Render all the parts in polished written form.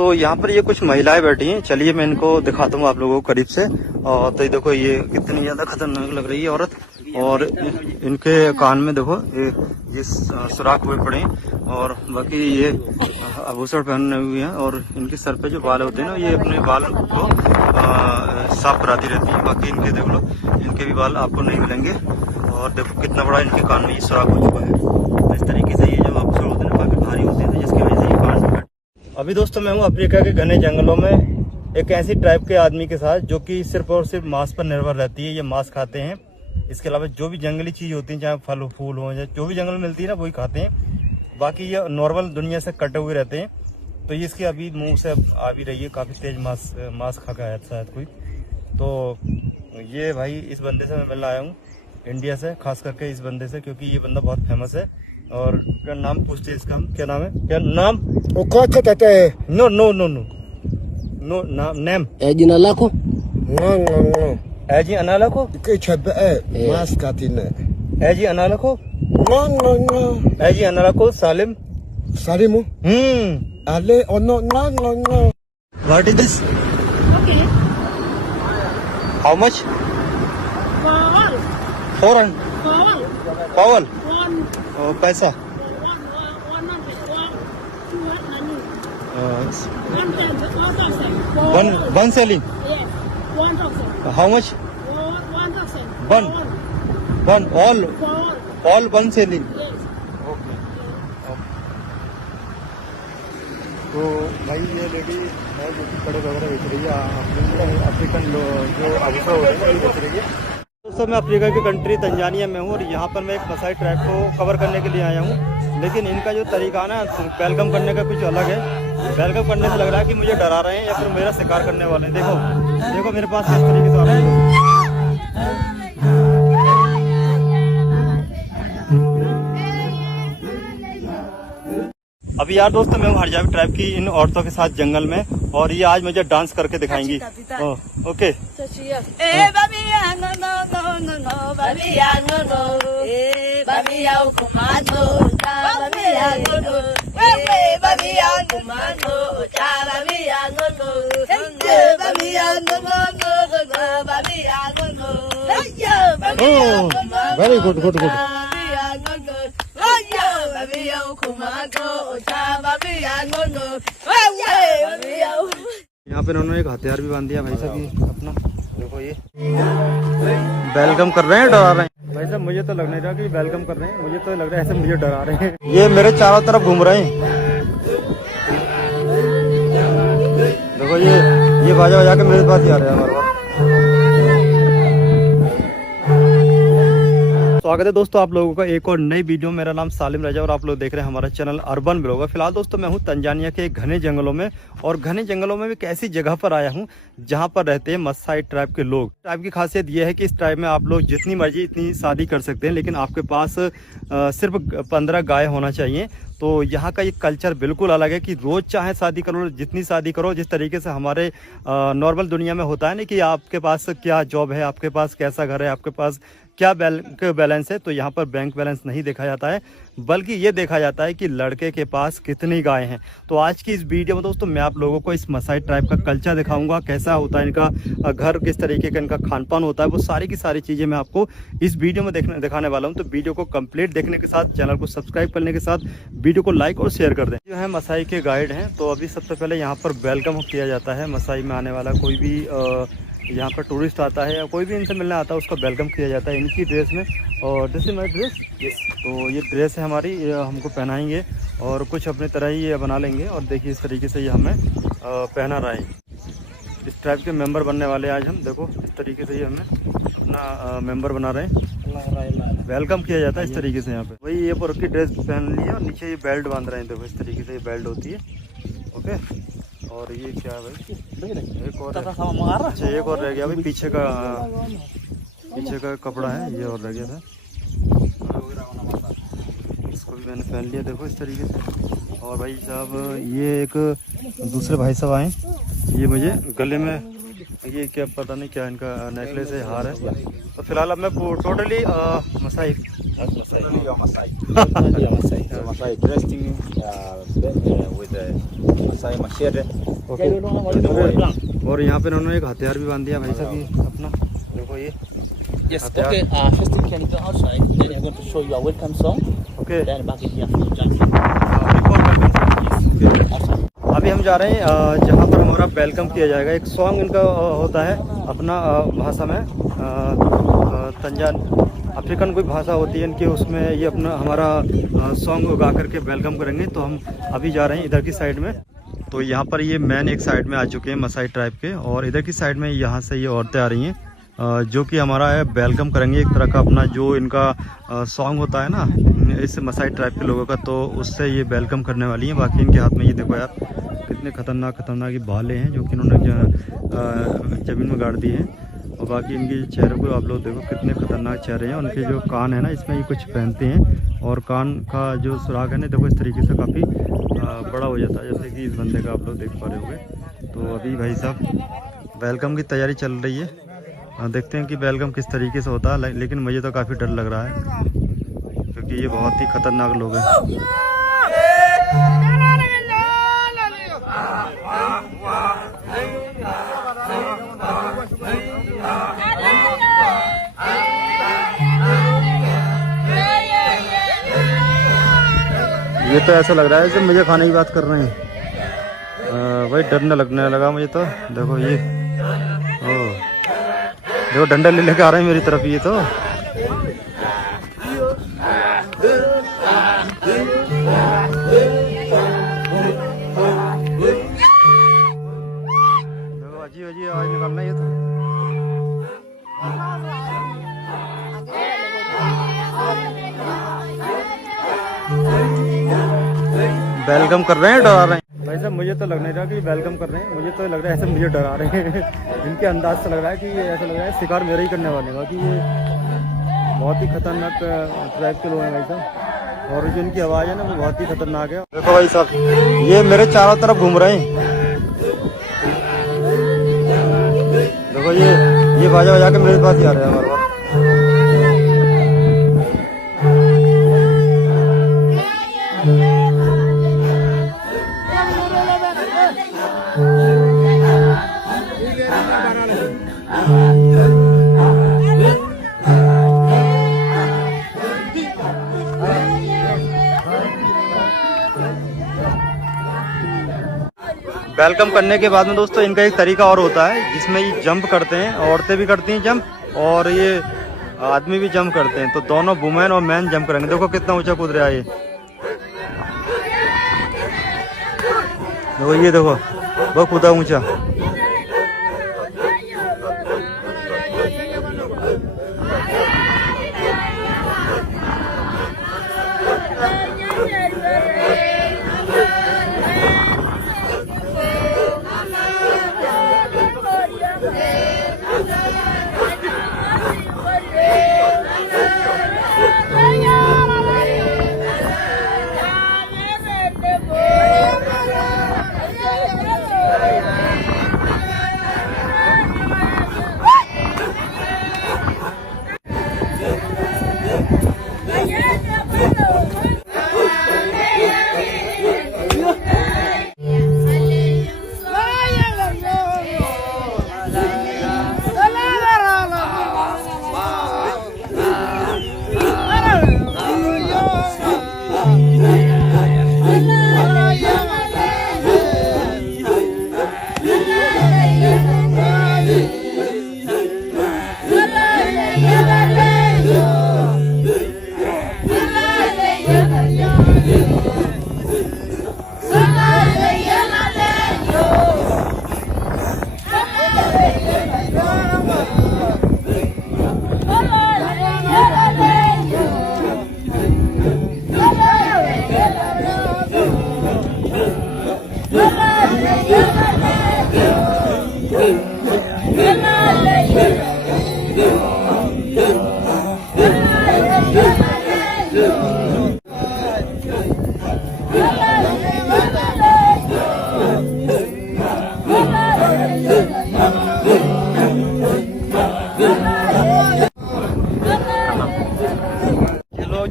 तो यहाँ पर ये कुछ महिलाएं बैठी हैं, चलिए मैं इनको दिखाता हूँ आप लोगों को करीब से। और तो देखो ये कितनी ज्यादा खतरनाक लग रही है औरत, और इनके कान में देखो ये सुराख हुए पड़े हैं, और बाकी ये आभूषण पहने हुए हैं, और इनके सर पे जो बाल होते हैं ना, ये अपने बाल को साफ कराती रहती है। बाकी इनके देख लो, इनके भी बाल आपको नहीं मिलेंगे, और देखो कितना बड़ा इनके कान में ये सुराख हो चुका है। इस तरीके से ये जो आभूषण होते हैं काफी भारी होते हैं, जिसकी वजह से ये कान में। अभी दोस्तों मैं हूँ अफ्रीका के घने जंगलों में एक ऐसी ट्राइब के आदमी के साथ जो कि सिर्फ और सिर्फ मांस पर निर्भर रहती है। ये मांस खाते हैं, इसके अलावा जो भी जंगली चीज होती है, चाहे फल फूल हो, या जो भी जंगल में मिलती है ना, वही खाते हैं। बाकी ये नॉर्मल दुनिया से कटे हुए रहते हैं। तो ये इसके अभी मुंह से आ भी रही है, काफी तेज मांस खा के आया शायद कोई। तो ये भाई इस बंदे से मैं मिलने आया हूँ इंडिया से, खास करके इस बंदे से, क्योंकि ये बंदा बहुत फेमस है। और क्या नाम पूछते हैं इसका, क्या नाम है, क्या नाम? No no no no no नाम Jina lako? एजी अनाला को, Mas katine. एजी अनाला को, No. एजी अनाला को सालिम। Sarimu? Ale no. What is this? Okay. How much? Four. 400 Powell. One. पैसा 100. one selling. Yes. 1,000. How much? 1,000. One Four. all one selling. Yes. Okay. तो भाई ये लेडी है जो कि कड़े वगैरह बेच रही है, अफ्रीकन जो आभूषण होते हैं वो बेच रही है। दोस्तों मैं अफ्रीका की कंट्री तंजानिया में हूँ, और यहाँ पर मैं एक मसाई ट्राइब को कवर करने के लिए आया हूँ। लेकिन इनका जो तरीका ना वेलकम करने का कुछ अलग है। वेलकम करने से लग रहा है कि मुझे डरा रहे हैं या फिर मेरा शिकार करने वाले हैं। देखो मेरे पास किस तरीके से आ रहे हैं। अभी यार दोस्तों मैं हूँ हरजावी ट्राइब की इन औरतों के साथ जंगल में, और ये आज मुझे डांस करके दिखाएंगी। ओके। Very good. यहाँ पे उन्होंने एक हथियार भी बांध दिया भाई साहब, ये अपना देखो, ये वेलकम कर रहे हैं, डरा रहे हैं भाई साहब। मुझे तो लग नहीं रहा कि वेलकम कर रहे हैं, मुझे तो लग रहा है ऐसे मुझे डरा रहे हैं। ये मेरे चारों तरफ घूम रहे हैं, देखो ये बाजा बजा के मेरे पास ही आ रहे हैं हमारे पास। स्वागत है दोस्तों आप लोगों का एक और नई वीडियो। मेरा नाम सालिम रजा और आप लोग देख रहे हैं हमारा चैनल अर्बन ब्लॉगर। फिलहाल दोस्तों मैं हूं तंजानिया के घने जंगलों में, और घने जंगलों में एक ऐसी जगह पर आया हूं जहां पर रहते हैं मसाई ट्राइब के लोग। ट्राइब की खासियत यह है कि इस ट्राइब में आप लोग जितनी मर्जी इतनी शादी कर सकते हैं, लेकिन आपके पास सिर्फ 15 गाय होना चाहिए। तो यहाँ का ये कल्चर बिल्कुल अलग है कि रोज़ चाहे शादी करो, जितनी शादी करो। जिस तरीके से हमारे नॉर्मल दुनिया में होता है ना कि आपके पास क्या जॉब है, आपके पास कैसा घर है, आपके पास क्या बैंक बैलेंस है, तो यहाँ पर बैंक बैलेंस नहीं देखा जाता है, बल्कि ये देखा जाता है कि लड़के के पास कितनी गाय हैं। तो आज की इस वीडियो में दोस्तों मैं आप लोगों को इस मसाई ट्राइब का कल्चर दिखाऊंगा, कैसा होता है इनका घर, किस तरीके का इनका खान पान होता है, वो सारी की सारी चीज़ें मैं आपको इस वीडियो में दिखाने वाला हूँ। तो वीडियो को कंप्लीट देखने के साथ, चैनल को सब्सक्राइब करने के साथ वीडियो को लाइक और शेयर कर दें। जो है मसाई के गाइड हैं, तो अभी सबसे पहले यहाँ पर वेलकम किया जाता है। मसाई में आने वाला कोई भी यहाँ पर टूरिस्ट आता है या कोई भी इनसे मिलने आता है, उसका वेलकम किया जाता है इनकी ड्रेस में। और दिस इज माई ड्रेस, तो ये ड्रेस है हमारी, ये हमको पहनाएंगे और कुछ अपने तरह ही ये बना लेंगे। और देखिए इस तरीके से ये हमें पहना रहा है। इस ट्राइब के मेंबर बनने वाले आज हम, देखो इस तरीके से ये हमें अपना मेंबर बना रहे हैं। वेलकम किया जाता है इस तरीके से यहाँ पे। वही ये पूरी ड्रेस पहन ली है और नीचे ये बेल्ट बांध रहे हैं, देखो इस तरीके से ये बेल्ट होती है। ओके, और ये क्या है भाई, एक और अच्छा एक और रह गया भाई, पीछे का कपड़ा है, ये और रह गया था, इसको भी मैंने पहन लिया, देखो इस तरीके से। और भाई साहब ये एक दूसरे भाई साहब आए, ये मुझे गले में ये क्या पता नहीं क्या इनका नेकलेस है, हार है। तो फिलहाल अब मैं totally Masai Masai Masyere. Okay. और यहाँ पे उन्होंने एक हथियार भी बांध दिया भाई साहब, ये अपना देखो ये। Yes, Hati-hati. okay. First you can go outside. Then I'm going to show you a welcome song. Okay. Then back in here for Johnson. Outside. अभी हम जा रहे हैं जहाँ पर हमारा वेलकम किया जाएगा। एक सॉन्ग इनका होता है अपना भाषा में, अफ्रीकन कोई भाषा होती है इनकी, उसमें ये अपना हमारा सॉन्ग गा करके वेलकम करेंगे। तो हम अभी जा रहे हैं इधर की साइड में। तो यहाँ पर ये मैन एक साइड में आ चुके हैं मसाई ट्राइब के, और इधर की साइड में यहाँ से ये औरतें आ रही हैं जो कि हमारा है वेलकम करेंगे। एक तरह का अपना जो इनका सॉन्ग होता है ना इस मसाई ट्राइब के लोगों का, तो उससे ये वेलकम करने वाली हैं। बाकी इनके हाथ में ये देखो यार कितने खतरनाक ये भाले हैं जो कि इन्होंने ज़मीन में गाड़ दिए हैं। और बाकी इनके चेहरे को आप लोग देखो कितने खतरनाक चेहरे हैं। उनके जो कान है ना इसमें ये कुछ पहनते हैं, और कान का जो सुराग है ना देखो इस तरीके से काफ़ी बड़ा हो जाता है, जैसे कि इस बंदे का आप लोग देख पा रहे होंगे। तो अभी भाई साहब वेलकम की तैयारी चल रही है, देखते हैं कि वेलकम किस तरीके से होता है। लेकिन मुझे तो काफ़ी डर लग रहा है क्योंकि ये बहुत ही खतरनाक लोग हैं। ये तो ऐसा लग रहा है जैसे मुझे खाने की बात कर रहे हैं। भाई डरने लगने लगा मुझे तो। देखो ये देखो डंडा ले लेके आ रहे हैं मेरी तरफ ये तो। देखो अजीब अजीब आवाज निकालना ये तो। वेलकम कर रहे हैं डरा रहे हैं भाई साहब। मुझे तो लग नहीं रहा कि वेलकम कर रहे हैं, मुझे तो लग रहा है ऐसे मुझे डरा रहे हैं। इनके अंदाज से लग रहा है कि ये ऐसा लग रहा है शिकार मेरा ही करने वाले का, कि ये बहुत ही खतरनाक ट्राइब के लोग हैं भाई साहब। और जो इनकी आवाज़ है ना वो बहुत ही खतरनाक है। देखो भाई साहब ये मेरे चारों तरफ घूम रहे हैं। देखो ये बाजा बजा के मेरे पास ही आ रहे हैं बार बार। वेलकम करने के बाद में दोस्तों इनका एक तरीका और होता है जिसमें ये जंप करते हैं, औरतें भी करती हैं जंप और ये आदमी भी जंप करते हैं। तो दोनों वुमेन और मैन जंप करेंगे। देखो कितना ऊंचा कूद रहा है ये। देखो ये देखो वो कूदा ऊंचा।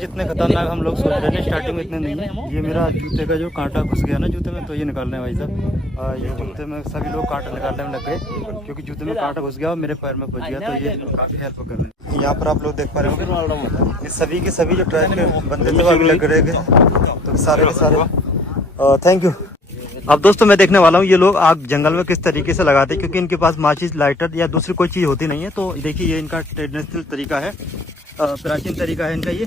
जितने खतरनाक हम लोग सोच रहे थे स्टार्टिंग में इतने नहीं है। ये मेरा जूते का जो कांटा घुस गया ना जूते में, तो ये निकालना है भाई साहब। ये जूते में सभी लोग कांटा निकालने में लग गए, क्योंकि जूते में कांटा घुस गया और मेरे पैर में फंस गया, तो ये काफ़ी हेल्प कर रहे हैं। यहाँ पर आप लोग देख पा रहे होंगे ये सभी के सभी जो ट्रैक के बंदे थे वो लग रहे गए, तो सारे के सारे थैंक यू। अब दोस्तों मैं देखने वाला हूँ ये लोग आग जंगल में किस तरीके से लगाते हैं, क्योंकि इनके पास माचिस, लाइटर या दूसरी कोई चीज़ होती नहीं है। तो देखिए ये इनका ट्रेडिशनल तरीका है, प्राचीन तरीका है इनका। ये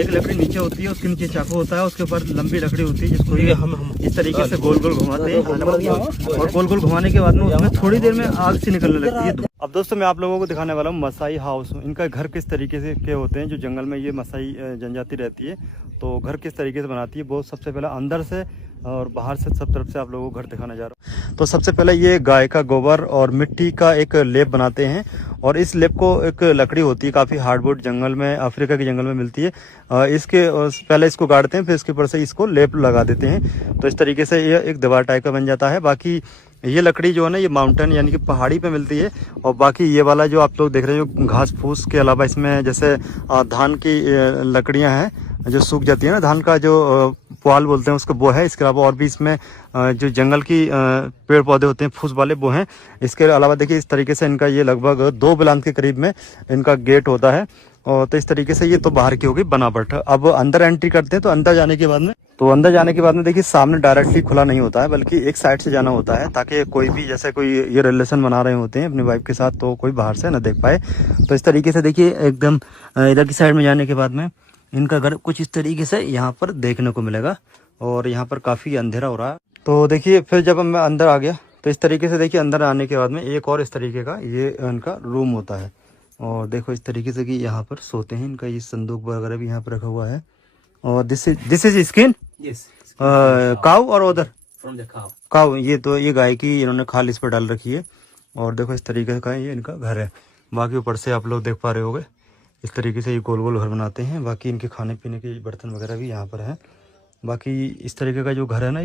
एक लकड़ी नीचे होती है, उसके नीचे चाकू होता है, उसके ऊपर लंबी लकड़ी होती है जिसको ये हम इस तरीके से गोल गोल घुमाते हैं, और गोल गोल घुमाने के बाद में उसमें थोड़ी देर में आग से निकलने लगती है। अब दोस्तों मैं आप लोगों को दिखाने वाला हूँ मसाई हाउस। इनका घर किस तरीके से के होते हैं, जो जंगल में ये मसाई जनजाति रहती है, तो घर किस तरीके से बनाती है वो सबसे पहले अंदर से और बाहर से सब तरफ से आप लोगों को घर दिखाना जा रहा हूँ। तो सबसे पहले ये गाय का गोबर और मिट्टी का एक लेप बनाते हैं, और इस लेप को एक लकड़ी होती है काफ़ी हार्डवुड, जंगल में, अफ्रीका के जंगल में मिलती है। इसके पहले इसको गाड़ते हैं, फिर इसके ऊपर से इसको लेप लगा देते हैं, तो इस तरीके से ये एक दीवार टाइप का बन जाता है। बाकी ये लकड़ी जो है ना ये माउंटेन यानी कि पहाड़ी पे मिलती है, और बाकी ये वाला जो आप लोग देख रहे हैं जो घास फूस के अलावा इसमें जैसे धान की लकड़ियां हैं जो सूख जाती है ना, धान का जो पुआल बोलते हैं उसको, वो है। इसके अलावा और भी इसमें जो जंगल की पेड़ पौधे होते हैं फूस वाले, वो हैं। इसके अलावा देखिए इस तरीके से इनका ये लगभग 2 बिलान के करीब में इनका गेट होता है, और तो इस तरीके से ये तो बाहर की होगी बनावट। अब अंदर एंट्री करते हैं, तो अंदर जाने के बाद में देखिए सामने डायरेक्टली खुला नहीं होता है, बल्कि एक साइड से जाना होता है, ताकि कोई भी जैसे कोई ये रिलेशन बना रहे होते हैं अपनी वाइफ के साथ, तो कोई बाहर से ना देख पाए। तो इस तरीके से देखिए एकदम इधर की साइड में जाने के बाद में इनका घर कुछ इस तरीके से यहाँ पर देखने को मिलेगा, और यहाँ पर काफ़ी अंधेरा हो रहा है। तो देखिए फिर जब मैं अंदर आ गया तो इस तरीके से देखिए अंदर आने के बाद में एक और इस तरीके का ये इनका रूम होता है, और देखो इस तरीके से कि यहाँ पर सोते हैं। इनका ये संदूक वगैरह भी यहाँ पर रखा हुआ है, और दिस इज स्किन काऊ और उधर काऊ, ये तो ये गाय की इन्होंने खाल इस पर डाल रखी है, और देखो इस तरीके का ये इनका घर है। बाकी ऊपर से आप लोग देख पा रहे होंगे इस तरीके से ये गोल गोल घर बनाते हैं। बाकी इनके खाने पीने के बर्तन वगैरह भी यहाँ पर हैं। बाकी इस तरीके का जो घर है ना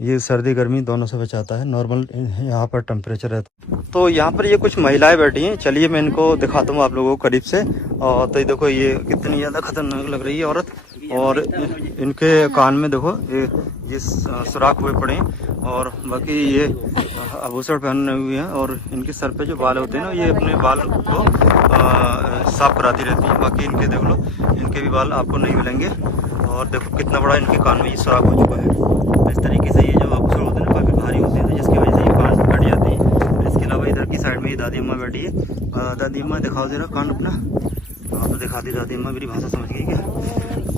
ये सर्दी गर्मी दोनों से बचाता है, नॉर्मल यहाँ पर टेम्परेचर रहता है। तो यहाँ पर ये कुछ महिलाएं बैठी हैं, चलिए मैं इनको दिखाता हूँ आप लोगों को करीब से। और तो ये देखो ये कितनी ज़्यादा खतरनाक लग रही है औरत, और इनके कान में देखो ये सुराख हुए पड़े हैं, और बाकी ये आभूषण पहने हुए हैं, और इनके सर पे जो बाल होते हैं ना ये अपने बाल को साफ कराती रहती हैं। बाकी इनके देख लो इनके भी बाल आपको नहीं मिलेंगे, और देखो कितना बड़ा इनके कान में ये सुराख हो चुका है। इस तरीके से ये जो आभूषण होते हैं ना काफ़ी भारी होते हैं, तो जिसकी वजह से ये कान कट जाते हैं। इसके अलावा इधर की साइड में ये दादी अम्मा बैठी है। दादी अम्मा दिखाओ जरा कान अपना। हाँ तो दिखाती दादी अम्मा, मेरी भाषा समझ गई क्या?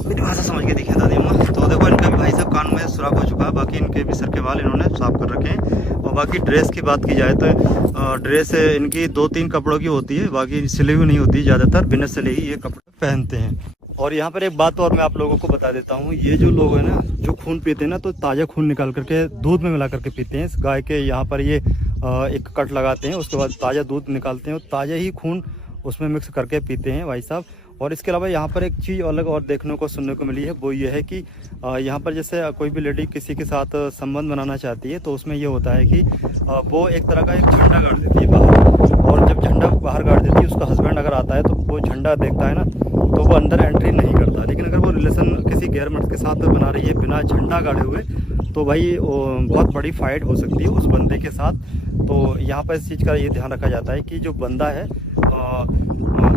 मेरी भाषा समझ के दिखे दादी अम्मा। तो देखो इनका भी भाई साहब कान में सुराख हो चुका है। बाकी इनके भी सर के बाल इन्होंने साफ कर रखे हैं। और बाकी ड्रेस की बात की जाए तो ड्रेस इनकी 2-3 कपड़ों की होती है, बाकी सिली हुई नहीं होती, ज़्यादातर बिना सिले ही ये कपड़े पहनते हैं। और यहाँ पर एक बात और मैं आप लोगों को बता देता हूँ, ये जो लोग हैं ना जो खून पीते हैं ना, तो ताज़ा खून निकाल करके दूध में मिला करके पीते हैं। इस गाय के यहाँ पर ये एक कट लगाते हैं, उसके बाद ताज़ा दूध निकालते हैं और ताज़ा ही खून उसमें मिक्स करके पीते हैं भाई साहब। और इसके अलावा यहाँ पर एक चीज़ अलग और देखने को सुनने को मिली है, वो ये है कि यहाँ पर जैसे कोई भी लेडी किसी के साथ संबंध बनाना चाहती है, तो उसमें ये होता है कि वो एक तरह का एक झंडा गाड़ देती है बाहर, और जब झंडा बाहर गाड़ देती है उसका हस्बैंड अगर आता है तो वो झंडा देखता है ना, तो वो अंदर एंट्री नहीं करता। लेकिन अगर वो रिलेशन किसी गैर मर्द के साथ बना रही है बिना झंडा गाड़े हुए, तो भाई बहुत बड़ी फाइट हो सकती है उस बंदे के साथ। तो यहाँ पर इस चीज़ का ये ध्यान रखा जाता है कि जो बंदा है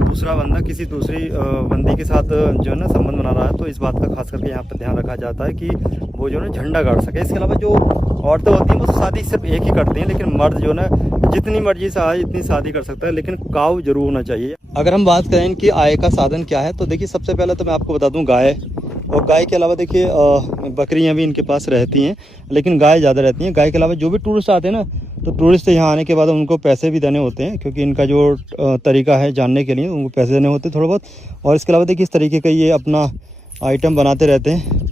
दूसरा बंदा किसी दूसरी बंदी के साथ जो है ना संबंध बना रहा है, तो इस बात का खास करके यहाँ पर ध्यान रखा जाता है कि वो जो है ना झंडा गाड़ सके। इसके अलावा जो औरतें होती हैं वो शादी सिर्फ एक ही करती हैं, लेकिन मर्द जो है ना जितनी मर्जी से आए इतनी शादी कर सकता है, लेकिन काऊ जरूर होना चाहिए। अगर हम बात करें इनकी आय का साधन क्या है, तो देखिए सबसे पहले तो मैं आपको बता दूं गाय, और गाय के अलावा देखिए बकरियां भी इनके पास रहती हैं, लेकिन गाय ज़्यादा रहती हैं। गाय के अलावा जो भी टूरिस्ट आते हैं ना, तो टूरिस्ट यहाँ आने के बाद उनको पैसे भी देने होते हैं, क्योंकि इनका जो तरीका है जानने के लिए उनको पैसे देने होते हैं थोड़ा बहुत। और इसके अलावा देखिए इस तरीके का ये अपना आइटम बनाते रहते हैं,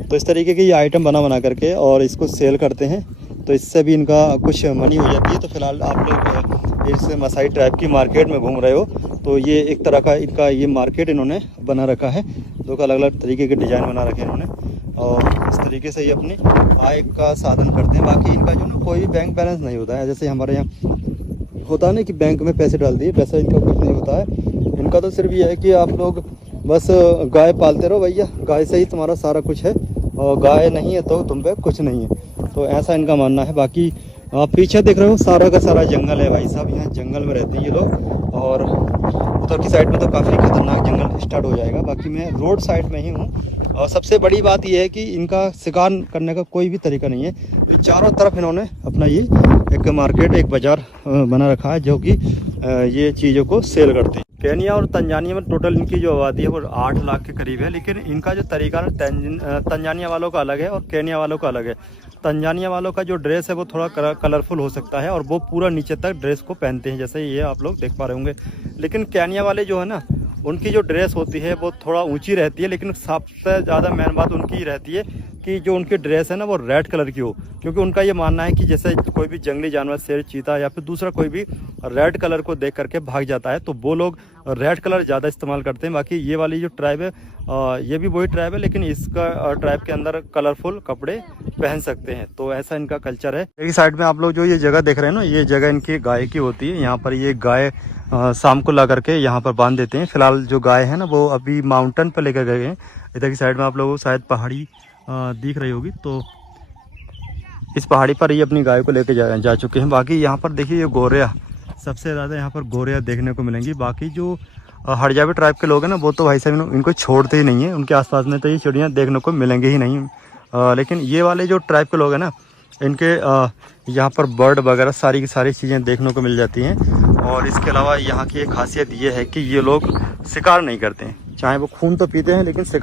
तो इस तरीके के ये आइटम बना करके और इसको सेल करते हैं, तो इससे भी इनका कुछ मनी हो जाती है। तो फिलहाल आप लोग इस मसाई ट्राइब की मार्केट में घूम रहे हो, तो ये एक तरह का इनका ये मार्केट इन्होंने बना रखा है, दो अलग अलग तरीके के डिज़ाइन बना रखे हैं इन्होंने, और इस तरीके से ये अपनी आय का साधन करते हैं। बाकी इनका जो ना कोई भी बैंक बैलेंस नहीं होता है, जैसे हमारे यहाँ होता है ना कि बैंक में पैसे डाल दिए, पैसा इनका कुछ नहीं होता है। इनका तो सिर्फ ये है कि आप लोग बस गाय पालते रहो भैया, गाय से ही तुम्हारा सारा कुछ है, और गाय नहीं है तो तुम पे कुछ नहीं है। तो ऐसा इनका मानना है। बाकी आप पीछे देख रहे हो सारा का सारा जंगल है भाई साहब, यहाँ जंगल में रहते हैं ये लोग। और उधर की साइड में तो काफ़ी खतरनाक जंगल स्टार्ट हो जाएगा। बाकी मैं रोड साइड में ही हूँ। और सबसे बड़ी बात यह है कि इनका शिकार करने का कोई भी तरीका नहीं है। तो चारों तरफ इन्होंने अपना ये एक मार्केट, एक बाज़ार बना रखा है जो कि ये चीज़ों को सेल करते हैं। केन्या और तंजानिया में टोटल इनकी जो आबादी है वो 8 लाख के करीब है। लेकिन इनका जो तरीका है तंजानिया वालों का अलग है और केन्या वालों का अलग है। तंजानिया वालों का जो ड्रेस है वो थोड़ा कलरफुल हो सकता है और वो पूरा नीचे तक ड्रेस को पहनते हैं, जैसे ये आप लोग देख पा रहे होंगे। लेकिन केन्या वाले जो है ना, उनकी जो ड्रेस होती है वो थोड़ा ऊंची रहती है। लेकिन सबसे ज़्यादा मेन बात उनकी रहती है कि जो उनकी ड्रेस है ना वो रेड कलर की हो, क्योंकि उनका ये मानना है कि जैसे कोई भी जंगली जानवर, शेर, चीता या फिर दूसरा कोई भी रेड कलर को देख करके भाग जाता है, तो वो लोग रेड कलर ज़्यादा इस्तेमाल करते हैं। बाकी ये वाली जो ट्राइब है ये भी वही ट्राइब है, लेकिन इसका ट्राइब के अंदर कलरफुल कपड़े पहन सकते हैं। तो ऐसा इनका कल्चर है। एक साइड में आप लोग जो ये जगह देख रहे हैं ना, ये जगह इनकी गाय की होती है। यहाँ पर ये गाय शाम को ला करके यहाँ पर बांध देते हैं। फिलहाल जो गाय है ना वो अभी माउंटेन पर लेकर गए हैं। इधर की साइड में आप लोगों को शायद पहाड़ी दिख रही होगी, तो इस पहाड़ी पर ही अपनी गाय को लेके जा चुके हैं। बाकी यहाँ पर देखिए ये गोरिया, सबसे ज़्यादा यहाँ पर गोरिया देखने को मिलेंगी। बाकी जो हड़जावी ट्राइब के लोग हैं ना वो तो भाई साहब इनको छोड़ते ही नहीं है। उनके आसपास में तो ये चिड़ियाँ देखने को मिलेंगे ही नहीं। लेकिन ये वाले जो ट्राइब के लोग हैं ना, इनके यहाँ पर बर्ड वगैरह सारी की सारी चीज़ें देखने को मिल जाती हैं। और इसके अलावा यहाँ की एक खासियत ये है कि ये लोग शिकार नहीं करते हैं। चाहे वो खून तो पीते हैं लेकिन शिकार